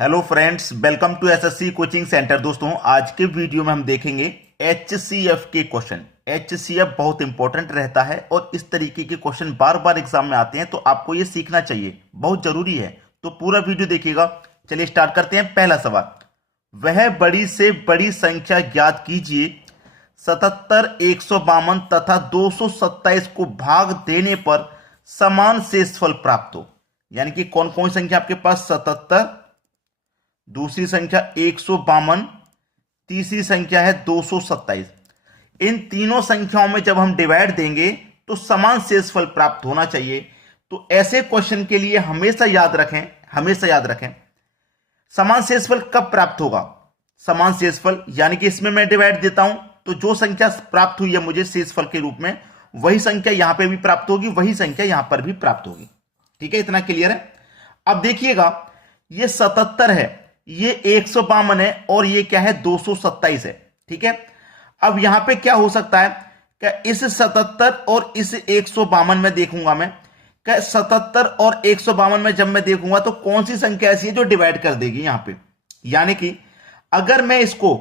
Hello friends, welcome to SSC coaching centre. दोस्तों, आज के वीडियो में हम देखेंगे एचसीएफ के क्वेश्चन। एचसीएफ बहुत इंपॉर्टेंट रहता है और इस तरीके के क्वेश्चन बार बार एग्जाम में आते हैं, तो आपको ये सीखना चाहिए, बहुत जरूरी है। तो पूरा वीडियो देखिएगा। चलिए स्टार्ट करते हैं। पहला सवाल, वह बड़ी से बड़ी संख्या ज्ञात कीजिए 77, 152 तथा 227 को भाग देने पर समान शेषफल प्राप्त हो। यानी कि कौन कौन संख्या आपके पास, 77, दूसरी संख्या 152, तीसरी संख्या है 227। इन तीनों संख्याओं में जब हम डिवाइड देंगे तो समान शेषफल प्राप्त होना चाहिए। तो ऐसे क्वेश्चन के लिए हमेशा याद रखें समान शेषफल कब प्राप्त होगा। समान शेषफल यानी कि इसमें मैं डिवाइड देता हूं तो जो संख्या प्राप्त हुई है मुझे शेषफल के रूप में, वही संख्या यहां पे भी प्राप्त होगी, वही संख्या यहां पर भी प्राप्त होगी। ठीक है, इतना क्लियर है। अब देखिएगा, ये 77 है, ये 152 है और ये क्या है, 227 है। ठीक है, अब यहां पे क्या हो सकता है, क्या इस 77 और इस 152 में देखूंगा मैं, क्या 77 और 152 में जब मैं देखूंगा तो कौन सी संख्या ऐसी है जो डिवाइड कर देगी यहां पे। यानी कि अगर मैं इसको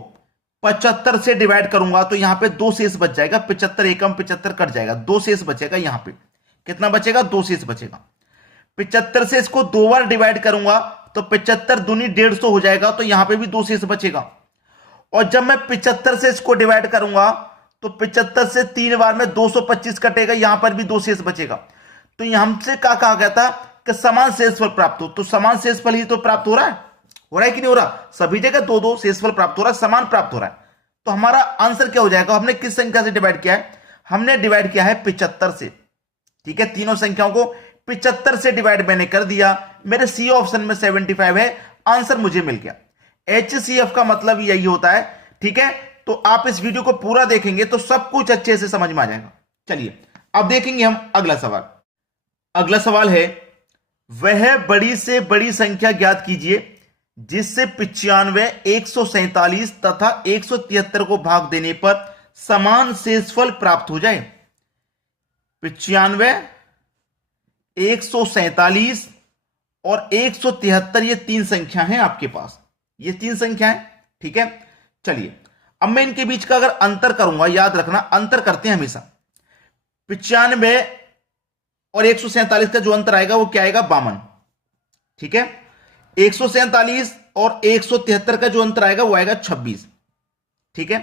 75 से डिवाइड करूंगा तो यहां पे 2 शेष बच जाएगा, 75 एकम 75 कट जाएगा, 2 शेष बचेगा। यहां पे कितना बचेगा, 2 शेष बचेगा। 75 से इसको 2 बार डिवाइड करूंगा तो 75 दूनी 150 हो जाएगा, तो यहां पे भी 2 शेष बचेगा। और जब मैं 75 से इसको डिवाइड करूंगा तो 75 से 3 बार में 225 कटेगा, यहां पर भी 2 शेष बचेगा। तो यहां से क्या कहा गया था कि समान शेषफल प्राप्त हो, तो समान शेषफल ही तो प्राप्त हो रहा है कि नहीं हो रहा। सभी जगह 2-2 शेषफल प्राप्त हो रहा है, समान प्राप्त हो रहा है। तो हमारा आंसर क्या हो जाएगा, हमने किस संख्या से डिवाइड किया है, हमने डिवाइड किया है 75 से। ठीक है, तीनों संख्याओं को 75 से डिवाइड मैंने कर दिया, मेरे सी ऑप्शन में 75 है, आंसर मुझे मिल गया। एचसीएफ का मतलब यही होता है। ठीक है, तो आप इस वीडियो को पूरा देखेंगे तो सब कुछ अच्छे से समझ में आ जाएगा। चलिए अब देखेंगे हम अगला सवाल। अगला सवाल है, वह बड़ी से बड़ी संख्या ज्ञात कीजिए जिससे 95, 147 तथा 173 को भाग देने पर समान शेषफल प्राप्त हो जाए। 95, 147 और 173, ये 3 संख्या हैं आपके पास, ये 3 संख्या है। ठीक है, चलिए अब मैं इनके बीच का अगर अंतर करूंगा, याद रखना अंतर करते हैं हमेशा। 95 और 147 का जो अंतर आएगा वो क्या आएगा, 52। ठीक है, 147 और 173 का जो अंतर आएगा वो आएगा 26। ठीक है,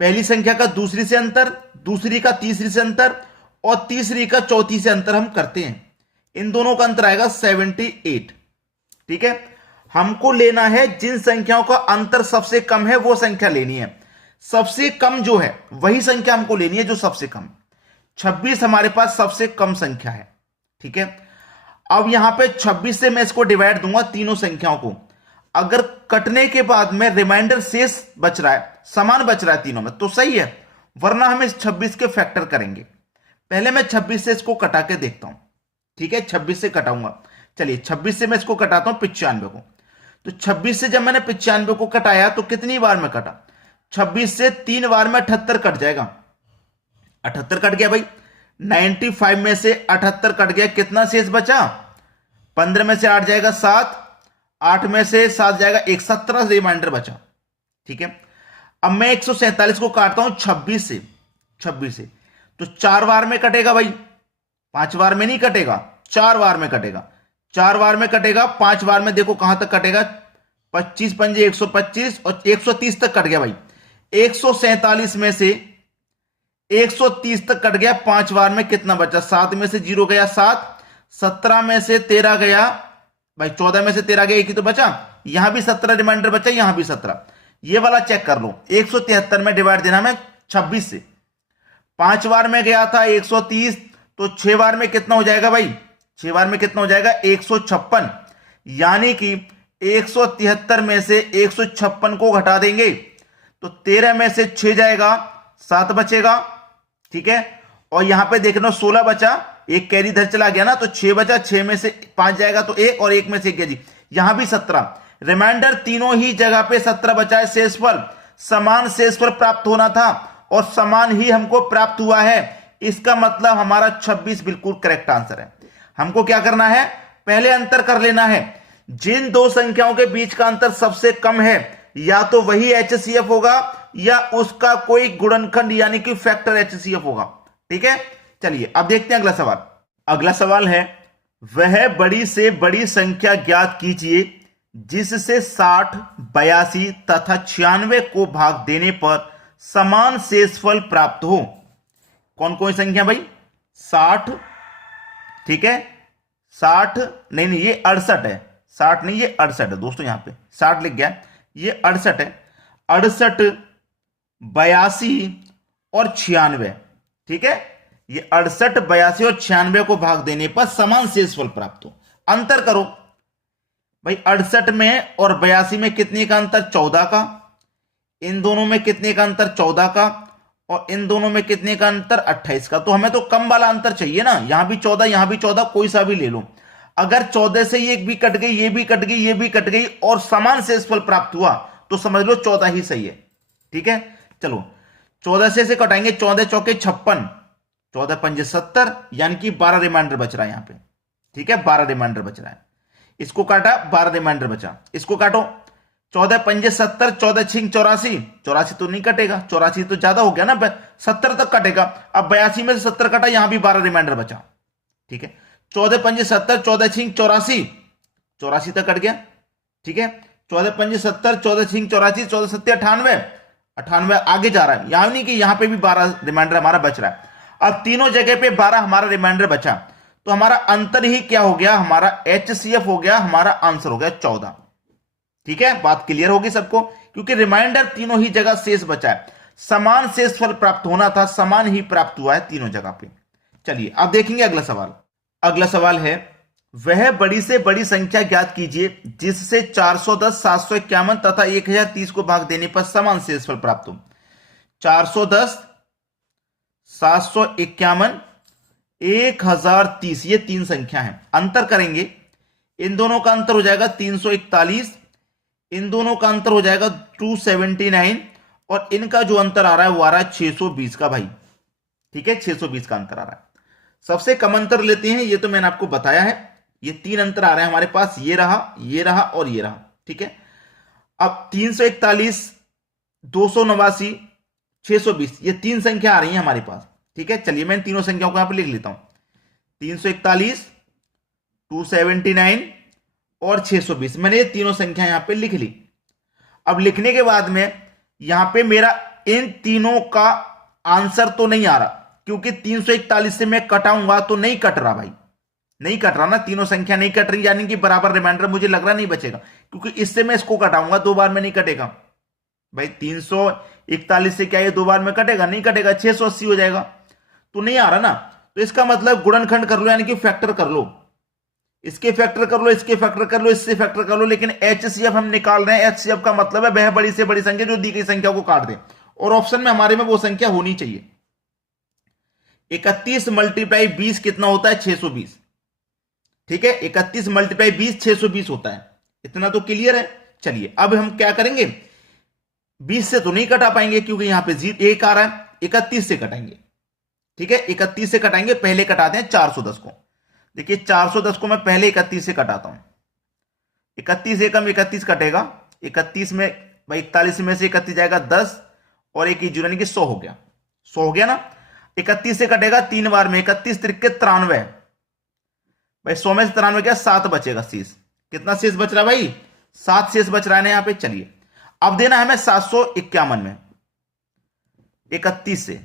पहली संख्या का दूसरी से अंतर, दूसरी का तीसरी से अंतर और तीसरी का चौथी से अंतर हम करते हैं, इन दोनों का अंतर आएगा 78। ठीक है, हमको लेना है जिन संख्याओं का अंतर सबसे कम है वो संख्या लेनी है। सबसे कम जो है वही संख्या हमको लेनी है जो सबसे कम। 26 हमारे पास सबसे कम संख्या है। ठीक है, अब यहां पे 26 से मैं इसको डिवाइड दूंगा तीनों संख्याओं को, अगर कटने के बाद में रिमाइंडर शेष बच रहा है, समान बच रहा है तीनों में, तो सही है, वरना हम इस 26 के फैक्टर करेंगे। पहले मैं 26 से इसको कटा के देखता हूं। ठीक है, 26 से कटाऊंगा। चलिए 26 से मैं इसको कटाता हूं 95 को। तो 26 से जब मैंने 95 को कटाया तो कितनी बार में कटा, 26 से 3 बार में 78 कट जाएगा। 78 कट गया भाई, 95 में से 78 कट गया, कितना शेष बचा, 15 में से 8 जाएगा 7, 8 में से 7 जाएगा 1, 17 रिमाइंडर बचा। ठीक है, अब मैं 147 को काटता हूं 26 से, तो 4 बार में कटेगा भाई, 5 बार में नहीं कटेगा, 4 बार में कटेगा। 4 बार में कटेगा, 5 बार में देखो कहां तक कटेगा, 25 पंजे 125 और 130 तक कट गया भाई। 147 में से 130 तक कट गया, 5 बार में कितना बचा, 7 में से 0 गया 7, 17 में से 13 गया भाई, 14 में से 13 गया, एक ही तो बचा, यहां भी 17 रिमाइंडर बचा, यहां भी 17। ये वाला चेक कर लो, 173 में डिवाइड देना मैं 26 से, 5 बार में गया था 130, तो 6 बार में कितना हो जाएगा भाई, 6 बार में कितना हो जाएगा, 156। यानी कि 173 में से 156 को घटा देंगे तो 13 में से 6 जाएगा, 7 बचेगा। ठीक है, और यहां पे देखना 16 बचा, एक कैरी इधर चला गया ना, तो 6 बचा, 6 में से 5 जाएगा तो 1 और 1 में से 1 गया जी, यहां भी 17 रिमाइंडर, तीनों ही जगह पे 17 बचा है। शेषफल समान शेषफल प्राप्त होना था और समान ही हमको प्राप्त हुआ है, इसका मतलब हमारा 26 बिल्कुल करेक्ट आंसर है। हमको क्या करना है, पहले अंतर कर लेना है, जिन दो संख्याओं के बीच का अंतर सबसे कम है या तो वही HCF होगा या उसका कोई गुणनखंड यानी कि फैक्टर HCF होगा। ठीक है, चलिए अब देखते हैं अगला सवाल। अगला सवाल है, वह बड़ी से बड़ी संख्या ज्ञात कीजिए जिससे 60, 82 तथा 96 को भाग देने पर समान शेषफल प्राप्त हो। कौन कौन संख्या भाई? 60, ठीक है, 60 नहीं ये 68 है, 60 नहीं ये 68 है दोस्तों, यहां पे 60 लिख गया, ये 68 है, 68, 82 और 96। ठीक है, ये 68, 82 और 96 को भाग देने पर समान शेषफल प्राप्त हो। अंतर करो भाई, 68 में और 82 में कितने का अंतर? 14 का। इन दोनों में कितने का अंतर? 14 का। और इन दोनों में कितने का अंतर? 28 का। तो हमें तो कम वाला अंतर चाहिए ना, यहां भी 14 यहां भी 14, कोई सा भी ले लो। अगर 14 से ये भी कट गई, ये भी कट गई, ये भी कट गई और समान शेषफल प्राप्त हुआ तो समझ लो 14 ही सही है। ठीक है, चलो 14 से कटाएंगे, 14 चौके 56, 14 पंजे 70, यानी कि 12 रिमाइंडर बच रहा है यहां पे। ठीक है, 12 रिमाइंडर बच रहा है। इसको काटा, 12 रिमाइंडर बचा, इसको काटो, 14 पंजे 70, 14 छिंग 84, 84 तो नहीं कटेगा, 84 तो ज्यादा हो गया ना, 70 तक कटेगा। अब 82 में से 70 कटा, यहां भी 12 रिमाइंडर बचा। ठीक है, 14 पंजे 70, 14 छिंग 84, 84 तक कट गया। ठीक है, 14 पंजे 70, 14 छिंग 84, 14 सत्ते 98, 98 आगे जा रहा है, यहां नहीं कि यहां पे भी 12 रिमाइंडर हमारा बच रहा है। अब तीनों जगह पे 12 हमारा रिमाइंडर बचा, तो हमारा अंतर ही क्या हो गया? हमारा HCF हो गया, हमारा आंसर हो गया 14। ठीक है, बात क्लियर होगी सबको, क्योंकि रिमाइंडर तीनों ही जगह शेष बचा है, समान शेषफल प्राप्त होना था, समान ही प्राप्त हुआ है तीनों जगह पे। चलिए अब देखेंगे अगला सवाल। अगला सवाल है, वह बड़ी से बड़ी संख्या ज्ञात कीजिए जिससे 410, 751 तथा 1030 को भाग देने पर समान शेषफल प्राप्त हो। 410, 751, 1030, ये तीन संख्या है। अंतर करेंगे, इन दोनों का अंतर हो जाएगा 341, इन दोनों का अंतर हो जाएगा 279 और इनका जो अंतर आ रहा है वो आ रहा है 620 का भाई। ठीक है, 620 का अंतर आ रहा है। सबसे कम अंतर लेते हैं, ये तो मैंने आपको बताया है, ये तीन अंतर आ रहे हैं हमारे पास, ये रहा, ये रहा और ये रहा। ठीक है, अब 341, 289, 620, ये तीन संख्या आ रही है हमारे पास। ठीक है, चलिए मैं इन तीनों संख्याओं को यहां पर लिख लेता हूं, 341, 279 और 620, मैंने ये तीनों संख्या यहां पे लिख ली। अब लिखने के बाद में यहां पे मेरा इन तीनों का आंसर तो नहीं आ रहा, क्योंकि 341 से मैं कटाऊंगा तो नहीं कट रहा भाई, नहीं कट रहा ना, तीनों संख्या नहीं कट रही, यानी कि बराबर रिमाइंडर मुझे लग रहा नहीं बचेगा, क्योंकि इससे मैं इसको कटाऊंगा, दो बार में नहीं कटेगा भाई। 341 से क्या ये दो बार में कटेगा? नहीं कटेगा, 680 हो जाएगा, तो नहीं आ रहा ना। तो इसका मतलब गुणनखंड कर लो, यानी कि फैक्टर कर लो, इसके फैक्टर कर लो, इसके फैक्टर कर लो, इससे फैक्टर कर लो, लेकिन HCF हम निकाल रहे हैं। HCF का मतलब है वह बड़ी से बड़ी संख्या जो दी गई संख्या को काट दे, और ऑप्शन में हमारे में वो संख्या होनी चाहिए। 31 मल्टीप्लाई 20 कितना होता है? 620। ठीक है, 31 मल्टीप्लाई 20 620 होता है, इतना तो क्लियर है। चलिए अब हम क्या करेंगे, 20 से तो नहीं कटा पाएंगे क्योंकि यहां पे 1 आ रहा है, 31 से कटाएंगे। ठीक है, 31 से कटाएंगे, पहले कटाते हैं 410 को। देखिए 410 को मैं पहले 31 से कटाता हूं, 31 एकम 31 कटेगा, 31 में भाई 41 में से 31 जाएगा 10 और एक जीरो, यानी कि 100 हो गया, 100 हो गया ना। 31 से कटेगा 3 बार में, 31 त्रिक 93 भाई, 100 में से 93 क्या, 7 बचेगा शेष। कितना शेष बच रहा है भाई? 7 शेष बच रहा है ना यहाँ पे। चलिए अब देना है हमें 751 में 31 से।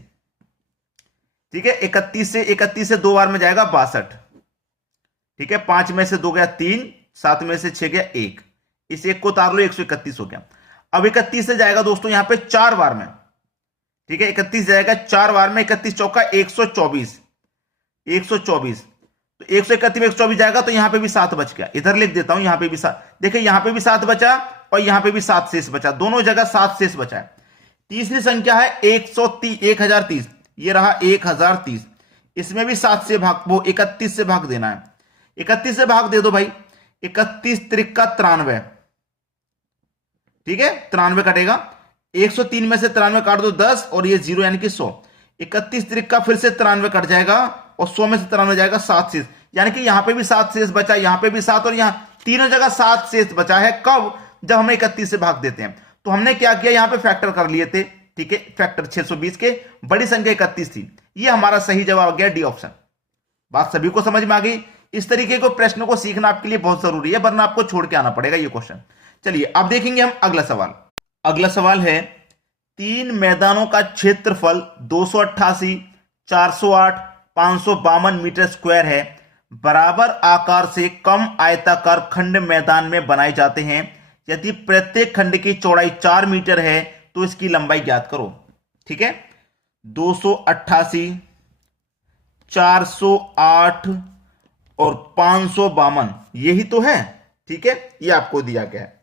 ठीक है, 31 से 2 बार में जाएगा 62। ठीक है, 5 में से 2 गया 3, 7 में से 6 गया 1, इस एक को उतार लो, 131 हो गया। अब 31 से जाएगा दोस्तों यहां पे 4 बार में। ठीक है, 31 जाएगा 4 बार में, 31 चौका 124, 124, तो 131 में 124 जाएगा, तो यहां पे भी 7 बच गया। इधर लिख देता हूं, यहां पे भी 7, देखिए यहां पे भी 7 बचा और यहां पे भी 7 शेष बचा, दोनों जगह 7 शेष बचा है। तीसरी संख्या है 1030, ये रहा 1030, इसमें भी 7 से भाग, वो 31 से भाग देना है, 31 से भाग दे दो भाई, 31 त्रिक 93। ठीक है, 93 कटेगा, 103 में से 93 काट दो 10 और ये 0 यानी कि 100। 31 त्रिक का फिर से 93 कट जाएगा और 100 में से 93 जाएगा 7 शेष, यानी कि यहां पे भी 7 शेष बचा, यहां पे भी 7 और यहां तीनों जगह 7 शेष बचा है। कब? जब हम 31 से भाग देते हैं। तो हमने क्या किया, यहां पे फैक्टर कर लिए थे, ठीक है, फैक्टर 620 के, बड़ी संख्या 31 थी। ये हमारा सही जवाब आ गया डी ऑप्शन। बात सभी को समझ में आ गई? इस तरीके को प्रश्न को सीखना आपके लिए बहुत जरूरी है, वरना आपको छोड़ के आना पड़ेगा ये क्वेश्चन। चलिए अब देखेंगे हम अगला सवाल। अगला सवाल है 3 मैदानों का क्षेत्रफल 288, 408, 552 मीटर स्क्वायर है। बराबर आकार से कम आयताकार खंड मैदान में बनाए जाते हैं। यदि प्रत्येक खंड की चौड़ाई 4 मीटर है तो इसकी लंबाई ज्ञात करो। ठीक है, 288, 408 और 552 यही तो है। ठीक है, ये आपको दिया गया है।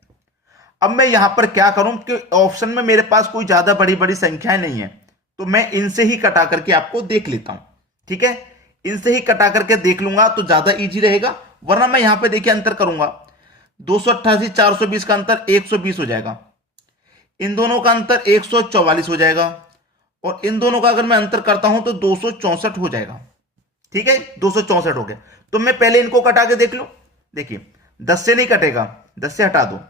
अब मैं यहां पर क्या करूं कि ऑप्शन में मेरे पास कोई ज्यादा बड़ी बड़ी संख्याएं नहीं है, तो मैं इनसे ही कटा करके आपको देख लेता हूं। ठीक है, इनसे ही कटा करके देख लूंगा तो ज्यादा इजी रहेगा, वरना मैं यहां पे देखिए अंतर करूंगा। 288 420 का अंतर 120 हो जाएगा, इन दोनों का अंतर 144 हो जाएगा, और इन दोनों का अगर मैं अंतर करता हूं तो 264 हो जाएगा। ठीक है, 264 हो गया। तो मैं पहले इनको कटा के देख लूं। देखिए 10 से नहीं कटेगा, 10 से हटा दो।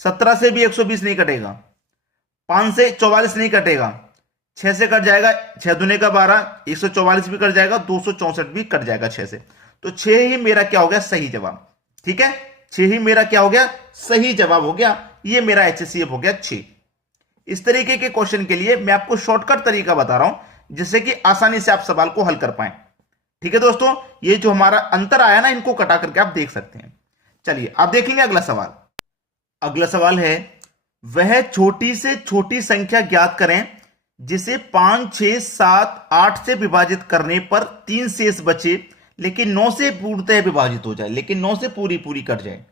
17 से भी 120 नहीं कटेगा, 5 से 44 नहीं कटेगा, 6 से कट जाएगा, 6 दूने का 12, 144 भी कट जाएगा, 264 भी कट जाएगा 6 से। तो 6 ही मेरा क्या हो गया, सही जवाब। ठीक है, 6 ही मेरा क्या हो गया, सही जवाब हो गया। ये मेरा HCF हो गया 6। इस तरीके के क्वेश्चन के लिए मैं आपको शॉर्टकट तरीका बता रहा हूं, जिससे कि आसानी से आप सवाल को हल कर पाए। ठीक है दोस्तों, ये जो हमारा अंतर आया ना, इनको कटा करके आप देख सकते हैं। चलिए आप देखेंगे अगला सवाल। अगला सवाल है वह छोटी से छोटी संख्या ज्ञात करें जिसे 5, 6, 7, 8 से विभाजित करने पर 3 शेष बचे, लेकिन 9 से पूर्णतः विभाजित हो जाए, लेकिन 9 से पूरी पूरी कट जाए।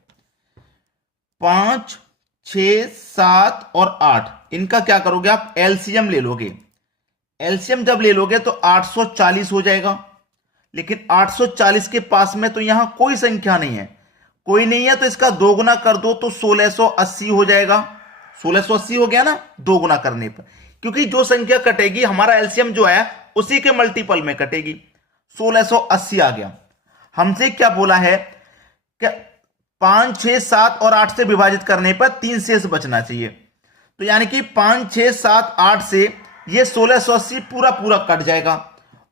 5, 6, 7 और 8 इनका क्या करोगे आप, एलसीएम ले लोगे। एलसीएम जब ले लोगे तो 840 हो जाएगा, लेकिन 840 के पास में तो यहां कोई संख्या नहीं है, कोई नहीं है, तो इसका 2 गुना कर दो तो 1680 हो जाएगा। 1680 हो गया ना 2 गुना करने पर, क्योंकि जो संख्या कटेगी हमारा एलसीएम जो है उसी के मल्टीपल में कटेगी। 1680 आ गया। हमसे क्या बोला है कि 5, 6, 7 और 8 से विभाजित करने पर 3 शेष बचना चाहिए। तो यानी कि 5, 6, 7, 8 से ये 1680 पूरा पूरा कट जाएगा,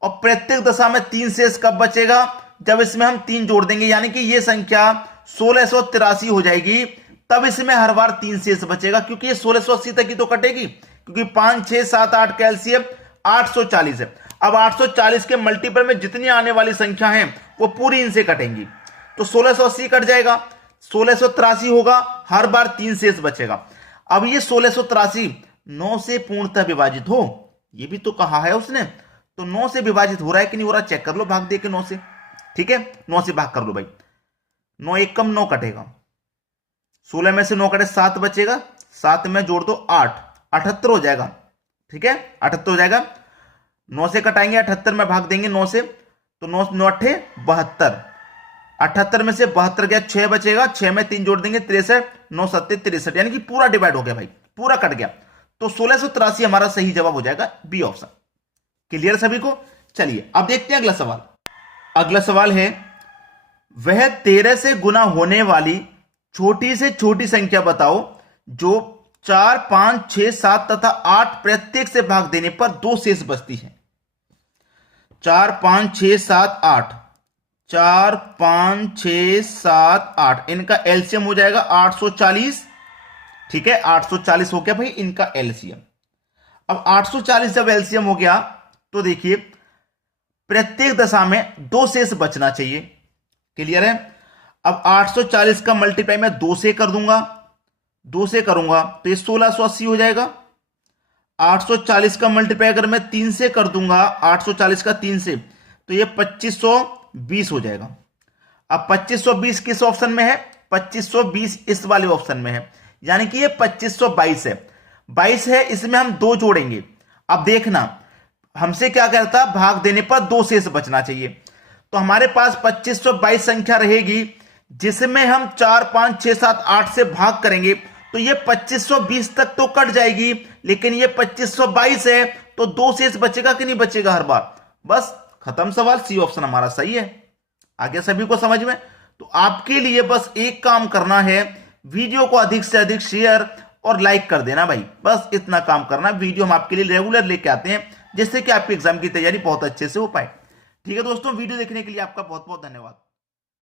और प्रत्येक दशा में 3 शेष कब बचेगा, जब इसमें हम 3 जोड़ देंगे, यानी कि ये संख्या 1683 हो जाएगी। तब इसमें हर बार 3 शेष बचेगा, क्योंकि ये 1680 तक ही तो कटेगी, क्योंकि 5, 6, 7, 8 का एलसीएम 840 है। अब 840 के मल्टीपल में जितनी आने वाली संख्या है वो पूरी इनसे कटेंगी, तो 1680 कट जाएगा, 1683 होगा, हर बार 3 शेष बचेगा। अब ये 1683 9 से पूर्णतः विभाजित हो, ये भी तो कहा है उसने, तो 9 से विभाजित हो रहा है कि नहीं हो रहा, चेक कर लो भाग दे के 9 से। ठीक है, 9 से भाग कर लो भाई, 9 एक कम 9 कटेगा, 16 में से 9 कटे 7 बचेगा, 7 में जोड़ दो 8, 78 हो जाएगा। ठीक है, 78 हो जाएगा। 9 से कटाएंगे, 78 में भाग देंगे 9 से, तो 9 9 8 72, 78 में से 72 गया, 6 बचेगा, 6 में 3 जोड़ देंगे 63, 9 7 63, यानी कि पूरा डिवाइड हो गया भाई, पूरा कट गया। तो 1683 हमारा सही जवाब हो जाएगा बी ऑप्शन। क्लियर सभी को? चलिए अब देखते हैं अगला सवाल। अगला सवाल है वह 13 से गुना होने वाली छोटी से छोटी संख्या बताओ जो 4, 5, 6, 7 तथा 8 प्रत्येक से भाग देने पर 2 शेष बचती है। 4, 5, 6, 7, 8, 4, 5, 6, 7, 8 इनका एलसीएम हो जाएगा 840। ठीक है, 840 हो गया भाई इनका एलसीएम। अब 840 जब एलसीएम हो गया तो देखिए प्रत्येक दशा में 2 शेष बचना चाहिए। क्लियर है? अब 840 का मल्टीप्लाई मैं 2 से कर दूंगा, 2 से करूंगा तो ये 1680 हो जाएगा। 840 का मल्टीप्लाई अगर मैं 3 से कर दूंगा, 840 का 3 से, तो ये 2520 हो जाएगा। अब 2520 किस ऑप्शन में है? 2520 इस वाले ऑप्शन में है, यानी कि ये 2522 है। 22 है, इसमें हम 2 जोड़ेंगे। अब देखना हमसे क्या कहता, भाग देने पर 2 शेष बचना चाहिए, तो हमारे पास 2522 संख्या रहेगी, जिसमें हम 4, 5, 6, 7, 8 से भाग करेंगे, तो ये 2520 तक तो कट जाएगी, लेकिन ये 2522 है, तो 2 शेष बचेगा कि नहीं बचेगा हर बार? बस खत्म सवाल, सी ऑप्शन हमारा सही है। आ गया सभी को समझ में? तो आपके लिए बस एक काम करना है, वीडियो को अधिक से अधिक शेयर और लाइक कर देना भाई, बस इतना काम करना। वीडियो हम आपके लिए रेगुलर लेके आते हैं जिससे कि आपके एग्जाम की तैयारी बहुत अच्छे से हो पाए। ठीक है दोस्तों, वीडियो देखने के लिए आपका बहुत बहुत धन्यवाद।